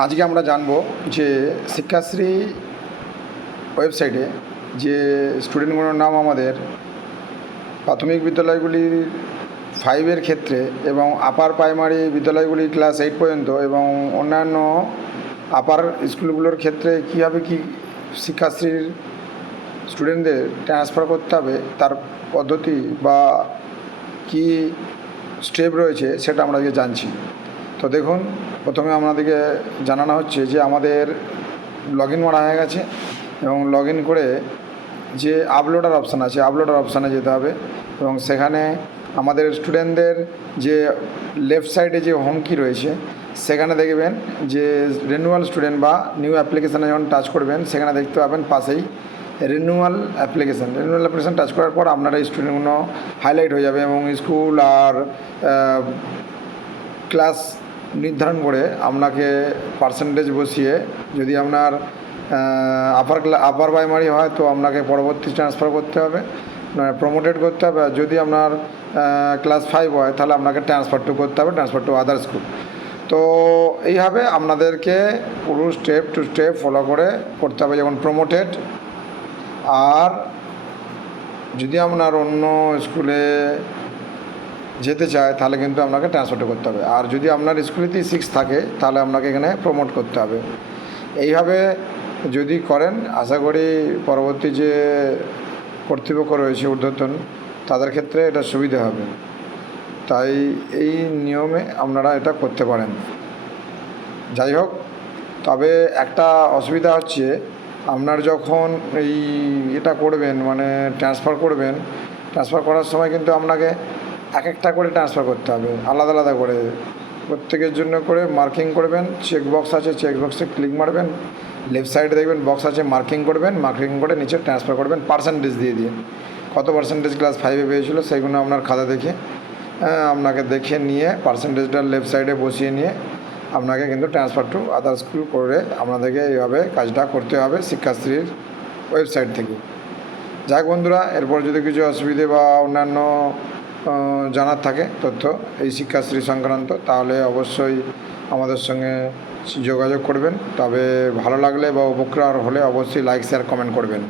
আজকে আমরা জানব যে শিক্ষাশ্রী ওয়েবসাইটে যে স্টুডেন্টগুলোর নাম আমাদের প্রাথমিক বিদ্যালয়গুলির 5-এর ক্ষেত্রে এবং আপার প্রাইমারি বিদ্যালয়গুলি ক্লাস 8 পর্যন্ত এবং অন্যান্য আপার স্কুলগুলোর ক্ষেত্রে কীভাবে কী শিক্ষাশ্রীর স্টুডেন্টদের ট্রান্সফার করতে হবে তার পদ্ধতি বা কী স্টেপ রয়েছে সেটা আমরা আজকে জানছি। তো দেখুন, প্রথমে আপনাদেরকে জানানো হচ্ছে যে আমাদের লগ ইন করা হয়ে গেছে এবং লগ ইন করে যে আপলোডার অপশান আছে আপলোডার অপশানে যেতে হবে এবং সেখানে আমাদের স্টুডেন্টদের যে লেফট সাইডে যে হোম কি রয়েছে সেখানে দেখবেন যে রিনিউয়াল স্টুডেন্ট বা নিউ অ্যাপ্লিকেশানে যখন টাচ করবেন সেখানে দেখতে পাবেন পাশেই রিনিউয়াল অ্যাপ্লিকেশান টাচ করার পর আপনার এই স্টুডেন্টগুলো হাইলাইট হয়ে যাবে এবং স্কুল আর ক্লাস নির্ধারণ করে আপনাকে পার্সেন্টেজ বসিয়ে যদি আপনার আপার প্রাইমারি হয় তো আপনাকে পরবর্তী ট্রান্সফার করতে হবে, প্রমোটেড করতে হবে। আর যদি আপনার ক্লাস 5 হয় তাহলে আপনাকে ট্রান্সফার টু আদার স্কুল। তো এইভাবে আপনাদেরকে পুরো স্টেপ টু স্টেপ ফলো করে করতে হবে। যেমন প্রমোটেড, আর যদি আপনার অন্য স্কুলে যেতে চায় তাহলে কিন্তু আপনাকে ট্রান্সফারটা করতে হবে। আর যদি আপনার স্কুলেতেই 6 থাকে তাহলে আপনাকে এখানে প্রমোট করতে হবে। এইভাবে যদি করেন আশা করি পরবর্তী যে কর্তৃপক্ষ রয়েছে ঊর্ধ্বতন তাদের ক্ষেত্রে এটা সুবিধা হবে। তাই এই নিয়মে আপনারা এটা করতে পারেন। যাই হোক, তবে একটা অসুবিধা হচ্ছে আপনার যখন এই এটা করবেন মানে ট্রান্সফার করার সময় কিন্তু আপনাকে এক একটা করে ট্রান্সফার করতে হবে, আলাদা আলাদা করে প্রত্যেকের জন্য করে মার্কিং করবেন। চেক বক্স আছে, চেক বক্সে ক্লিক মারবেন, লেফট সাইডে দেখবেন বক্স আছে, মার্কিং করবেন, মার্কিং করে নিচে ট্রান্সফার করবেন পার্সেন্টেজ দিয়ে কত পার্সেন্টেজ ক্লাস 5-এ পেয়েছিল সেইগুলো আপনার খাতা দেখে আপনাকে দেখে নিয়ে পার্সেন্টেজটা লেফট সাইডে বসিয়ে নিয়ে আপনাকে কিন্তু ট্রান্সফার টু আদার স্কুল করে আপনাদেরকে এইভাবে কাজটা করতে হবে শিক্ষাশ্রীর ওয়েবসাইট থেকে। যাক বন্ধুরা, এরপর যদি কিছু অসুবিধে বা অন্যান্য জানার থাকে তথ্য এই শিক্ষাশ্রী সংক্রান্ত তাহলে অবশ্যই আমাদের সঙ্গে যোগাযোগ করবেন। তবে ভালো লাগলে বা উপকার হলে অবশ্যই লাইক শেয়ার কমেন্ট করবেন।